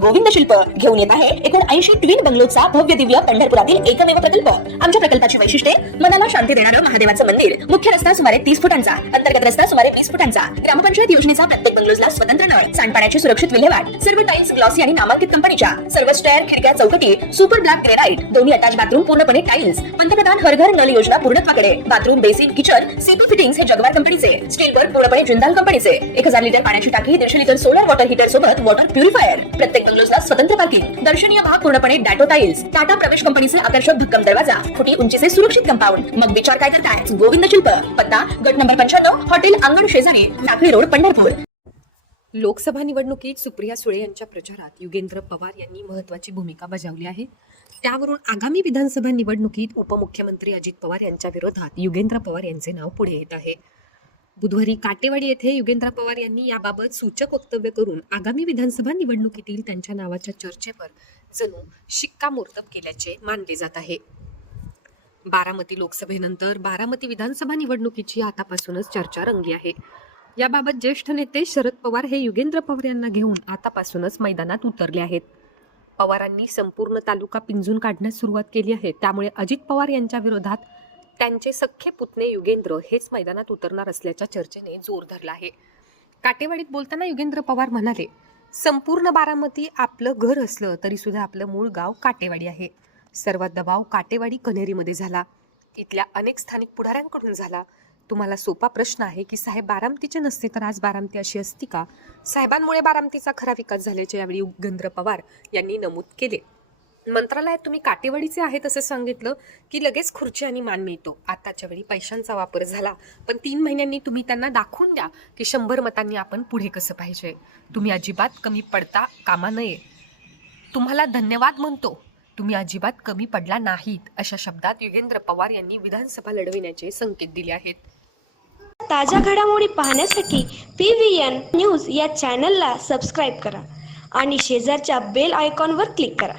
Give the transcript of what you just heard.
गोविंद शिल्प घेऊन येत आहे एकूण 80 ट्विन बंगलोचा भव्य दिव्य पंढरपुरातील एकमेव प्रकल्प। आमच्या प्रकल्पाची वैशिष्ट्ये मनाला शांती देणारं महादेवाचं मंदिर, मुख्य रस्ता सुमारे 30 फुटांचा, अंतर्गत रस्ता सुमारे 20 फुटांचा, ग्रामपंचायत योजनेचा प्रत्येक बंगलोजला स्वतंत्र नळ, सांडपाण्याची सुरक्षित विल्हेवाट, सर्व टाइल्स ग्लॉसी आणि नामांकित कंपनीच्या, सर्व स्टेअर, खिडक्या, चौकटी सुपर ब्लॅक ग्रेनाइट, दोन्ही अटॅच बाथरूम पूर्णपणे टाइल्स, पंतप्रधान हर घर नळ योजना पूर्णत्वाकडे, bathroom, basin, kitchen, CP fittings हे जगवार कंपनीचे, स्टील वर्क पूर्णपणे जिंदाल कंपनीचे, 1000 लिटर पाण्याची टाकी, 150 लिटर सोलर वॉटर हीटर सोबत वॉटर प्युरिफायर, प्रत्येक बंगलोजला स्वतंत्र पार्किंग, दर्शनीय भाग पूर्णपणे डॅटो टाइल्स, टाटा प्रवेश कंपनीचे आकर्षक भक्कम दरवाजा, फुटी उंचीचे सुरक्षित कंपाऊंड। मग विचार काय करताय? गोविंद शिल्प, पत्ता गट नंबर 95, हॉटेल अंगण शेजारी, टाकळी रोड, पंढरपूर। लोकसभा निवडणुकीत सुप्रिया सुळे यांच्या प्रचारात युगेंद्र पवार यांनी महत्त्वाची भूमिका बजावली आहे। त्यावरून आगामी विधानसभा निवडणुकीत उपमुख्यमंत्री अजित पवार यांच्या विरोधात युगेंद्र पवार यांचे नाव पुढे येत आहे। बुधवारी काटेवाडी येथे युगेंद्र पवार यांनी याबाबत सूचक वक्तव्य करून आगामी विधानसभा निवडणुकीतील त्यांच्या नावाच्या चर्चेवर जणू शिक्कामोर्तब केल्याचे मानले जात आहे। बारामती लोकसभेनंतर बारामती विधानसभा निवडणुकीची आतापासूनच चर्चा रंगली आहे। याबाबत ज्येष्ठ नेते शरद पवार हे युगेंद्र पवार यांना घेऊन आतापासूनच मैदानात उतरले आहेत। पवारांनी संपूर्ण तालुका पिंजून काढण्यास सुरुवात केली आहे। त्यामुळे अजित पवार यांच्या विरोधात त्यांचे सख्खे पुतणे युगेंद्र हेच मैदानात उतरणार असल्याच्या चर्चेने जोर धरला आहे। काटेवाडीत बोलताना युगेंद्र पवार म्हणाले, संपूर्ण बारामती आपलं घर असलं तरी सुद्धा आपलं मूळ गाव काटेवाडी आहे। सर्वात दबाव काटेवाडी कन्हेरीमध्ये झाला, इथल्या अनेक स्थानिक पुढाऱ्यांकडून झाला। तुम्हाला सोपा प्रश्न आहे की साहेब बारामतीचे नसते तर आज बारामती अशी असती का? साहेबांमुळे बारामतीचा खरा विकास झाल्याचे यावेळी युगेंद्र पवार यांनी नमूद केले। मंत्रालयात तुम्ही काटेवाडीचे आहेत असे सांगितलं की लगेच खुर्ची आणि मान मिळतो। आताच्या वेळी पैशांचा वापर झाला, पण 3 महिन्यांनी तुम्ही त्यांना दाखवून द्या की 100 मतांनी आपण पुढे कसं पाहिजे। तुम्ही अजिबात कमी पडता कामा नये। तुम्हाला धन्यवाद म्हणतो, तुम्ही अजिबात कमी पडला नाहीत, अशा शब्दात युगेंद्र पवार यांनी विधानसभा लढविण्याचे संकेत दिले आहेत। ताज्या घडामोडी पाहण्यासाठी PVN न्यूज या चॅनलला सबस्क्राईब करा आणि शेजारच्या बेल आयकॉनवर क्लिक करा।